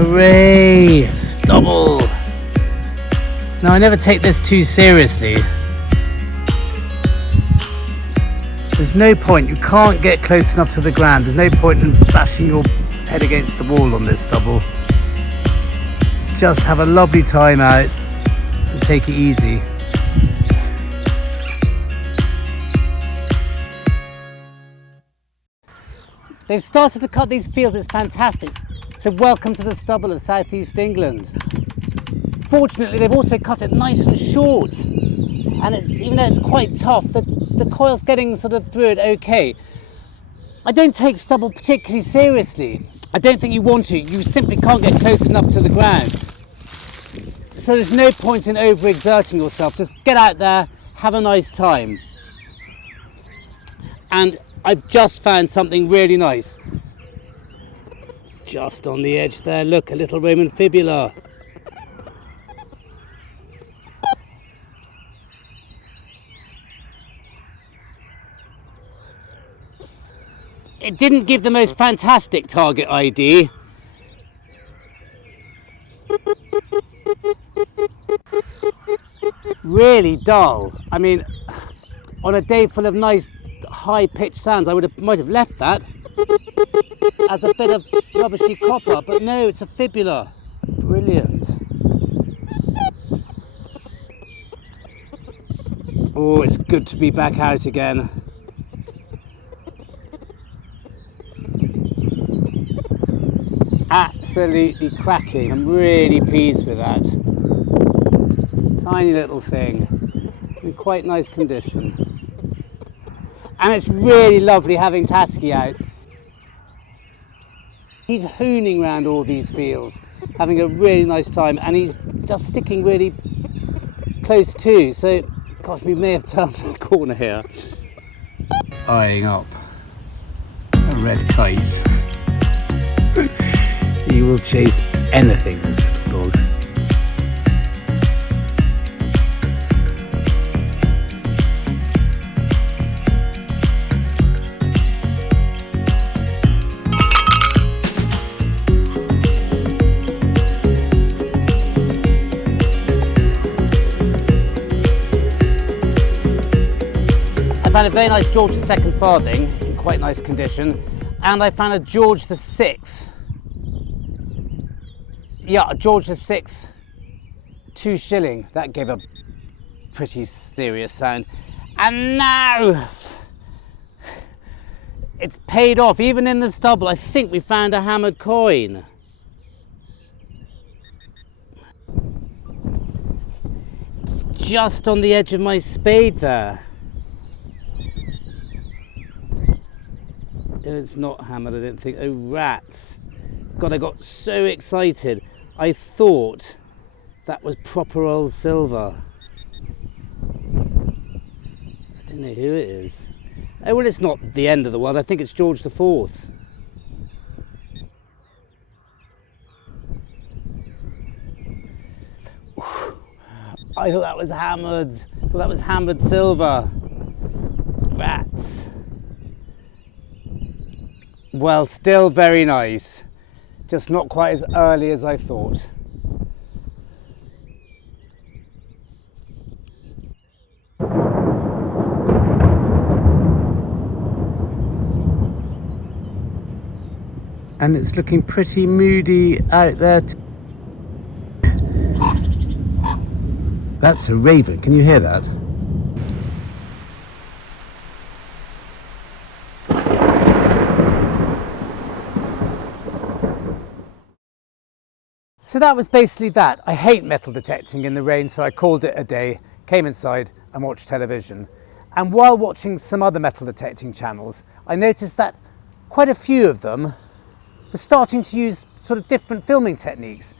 Hooray! Stubble! Now I never take this too seriously. There's no point, you can't get close enough to the ground. There's no point in bashing your head against the wall on this stubble. Just have a lovely time out and take it easy. They've started to cut these fields, it's fantastic. So welcome to the stubble of southeast England. Fortunately, they've also cut it nice and short. And even though it's quite tough, the coil's getting sort of through it okay. I don't take stubble particularly seriously. I don't think you want to. You simply can't get close enough to the ground. So there's no point in overexerting yourself. Just get out there, have a nice time. And I've just found something really nice. It's just on the edge there. Look, a little Roman fibula. It didn't give the most fantastic target ID. Really dull. I mean, on a day full of nice high-pitched sounds, I might have left that as a bit of rubbishy copper, but no, it's a fibula. Brilliant. Oh, it's good to be back out again. Absolutely cracking. I'm really pleased with that. Tiny little thing in quite nice condition. And it's really lovely having Tasci out. He's hooning around all these fields, having a really nice time, and he's just sticking really close too. So, gosh, we may have turned a corner here. Eyeing up a red kite. He will chase anything, this little dog. I found a very nice George II farthing in quite nice condition, and I found a George VI. Yeah, George VI, 2 shilling. That gave a pretty serious sound. And now it's paid off. Even in the stubble, I think we found a hammered coin. It's just on the edge of my spade there. It's not hammered, I don't think. Oh, rats. God, I got so excited. I thought that was proper old silver. I don't know who it is. Oh, well, it's not the end of the world. I think it's George IV. I thought that was hammered. I thought that was hammered silver. Rats. Well, still very nice. Just not quite as early as I thought. And it's looking pretty moody out there. That's a raven. Can you hear that? So that was basically that. I hate metal detecting in the rain, so I called it a day, came inside and watched television. And while watching some other metal detecting channels, I noticed that quite a few of them were starting to use sort of different filming techniques.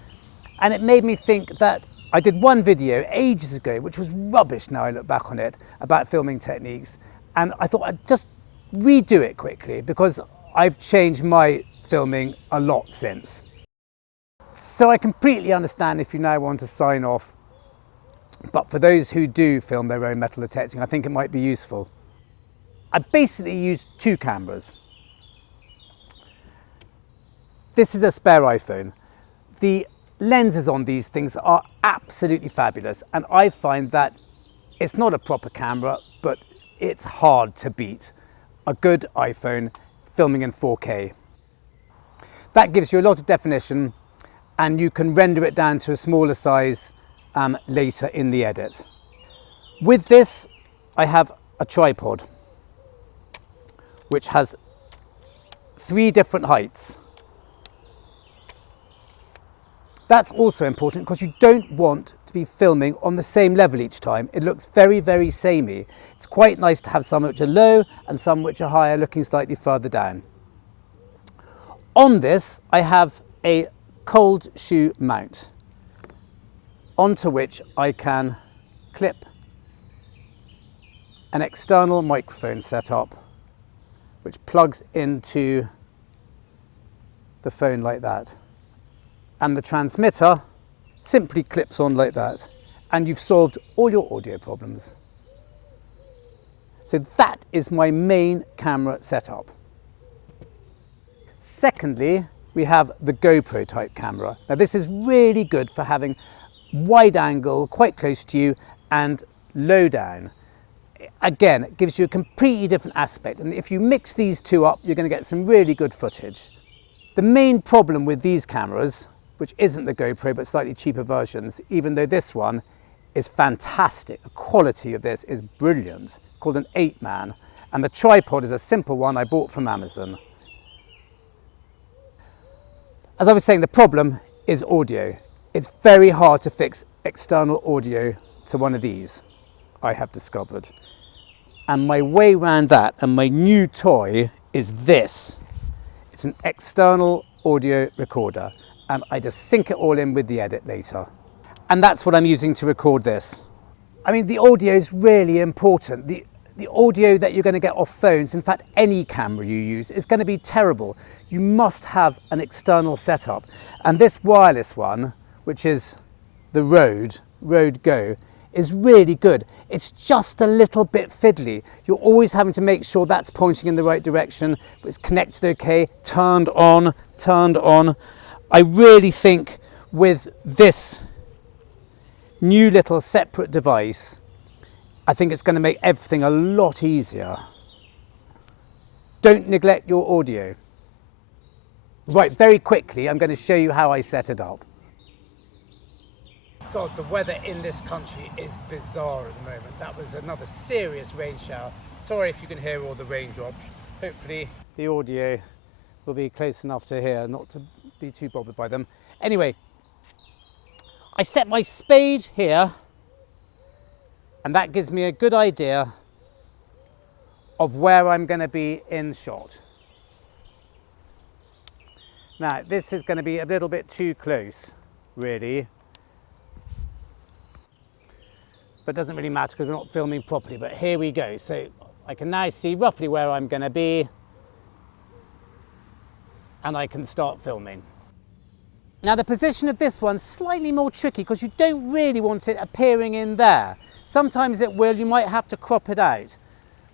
And it made me think that I did one video ages ago, which was rubbish now I look back on it, about filming techniques. And I thought I'd just redo it quickly because I've changed my filming a lot since. So I completely understand if you now want to sign off, but for those who do film their own metal detecting, I think it might be useful. I basically use 2 cameras. This is a spare iPhone. The lenses on these things are absolutely fabulous, and I find that it's not a proper camera, but it's hard to beat a good iPhone filming in 4K. That gives you a lot of definition, and you can render it down to a smaller size later in the edit. With this, I have a tripod which has 3 different heights. That's also important because you don't want to be filming on the same level each time. It looks very, very samey. It's quite nice to have some which are low and some which are higher, looking slightly further down. On this, I have a cold shoe mount onto which I can clip an external microphone setup which plugs into the phone like that. And the transmitter simply clips on like that, and you've solved all your audio problems. So that is my main camera setup. Secondly, we have the GoPro type camera. Now this is really good for having wide angle, quite close to you, and low down. Again, it gives you a completely different aspect, and if you mix these two up, you're going to get some really good footage. The main problem with these cameras, which isn't the GoPro but slightly cheaper versions, even though this one is fantastic, the quality of this is brilliant. It's called an 8-man, and the tripod is a simple one I bought from Amazon. As I was saying, the problem is audio. It's very hard to fix external audio to one of these, I have discovered. And my way around that, and my new toy, is this. It's an external audio recorder, and I just sync it all in with the edit later. And that's what I'm using to record this. I mean, the audio is really important. The audio that you're going to get off phones, in fact, any camera you use, is going to be terrible. You must have an external setup. And this wireless one, which is the Rode Go, is really good. It's just a little bit fiddly. You're always having to make sure that's pointing in the right direction, but it's connected okay, turned on. I really think with this new little separate device, I think it's going to make everything a lot easier. Don't neglect your audio. Right, very quickly, I'm going to show you how I set it up. God, the weather in this country is bizarre at the moment. That was another serious rain shower. Sorry if you can hear all the raindrops. Hopefully the audio will be close enough to hear, not to be too bothered by them. Anyway, I set my spade here, and that gives me a good idea of where I'm going to be in shot. Now, this is going to be a little bit too close, really. But it doesn't really matter because we're not filming properly, but here we go. So I can now see roughly where I'm going to be, and I can start filming. Now the position of this one's slightly more tricky because you don't really want it appearing in there. Sometimes it will, you might have to crop it out.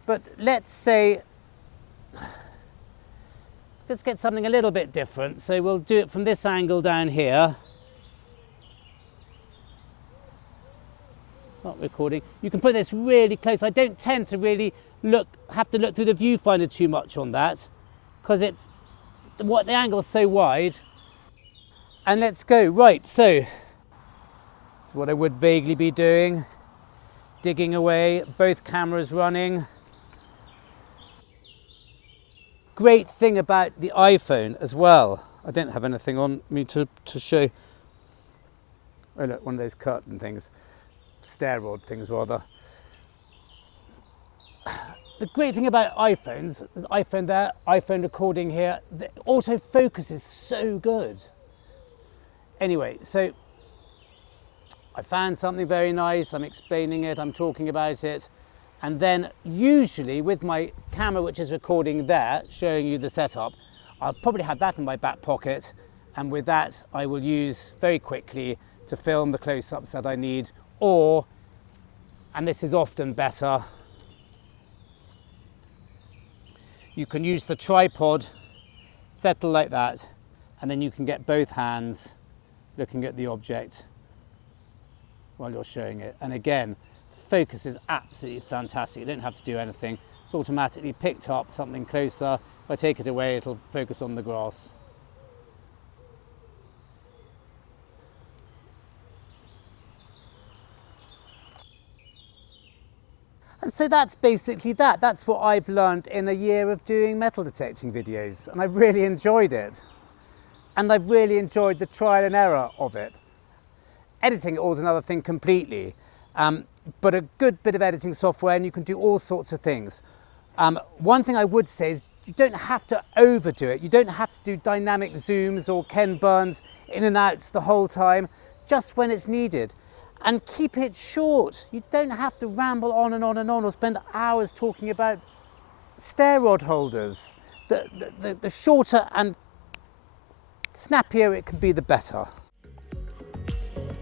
But let's say, let's get something a little bit different. So we'll do it from this angle down here. Not recording. You can put this really close. I don't tend to really have to look through the viewfinder too much on that because the angle's so wide. And let's go. Right, so that's what I would vaguely be doing. Digging away, both cameras running. Great thing about the iPhone as well. I don't have anything on me to show. Oh look, one of those curtain things. Stair rod things rather. The great thing about iPhones, there's iPhone there, iPhone recording here, the autofocus is so good. Anyway, so I found something very nice, I'm explaining it, I'm talking about it, and then usually with my camera which is recording there, showing you the setup, I'll probably have that in my back pocket, and with that I will use very quickly to film the close-ups that I need, or, and this is often better, you can use the tripod, settle like that, and then you can get both hands looking at the object while you're showing it. And again, the focus is absolutely fantastic. You don't have to do anything. It's automatically picked up something closer. If I take it away, it'll focus on the grass. And so that's basically that. That's what I've learned in a year of doing metal detecting videos. And I've really enjoyed it. And I've really enjoyed the trial and error of it. Editing it all is another thing completely. But a good bit of editing software and you can do all sorts of things. One thing I would say is you don't have to overdo it. You don't have to do dynamic zooms or Ken Burns in and outs the whole time, just when it's needed. And keep it short. You don't have to ramble on and on and on or spend hours talking about stair rod holders. The shorter and snappier it can be, the better.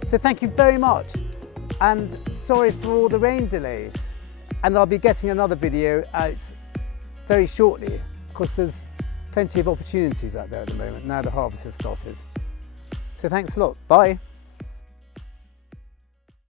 So thank you very much, and sorry for all the rain delays. And I'll be getting another video out very shortly, because there's plenty of opportunities out there at the moment now the harvest has started. So thanks a lot. Bye.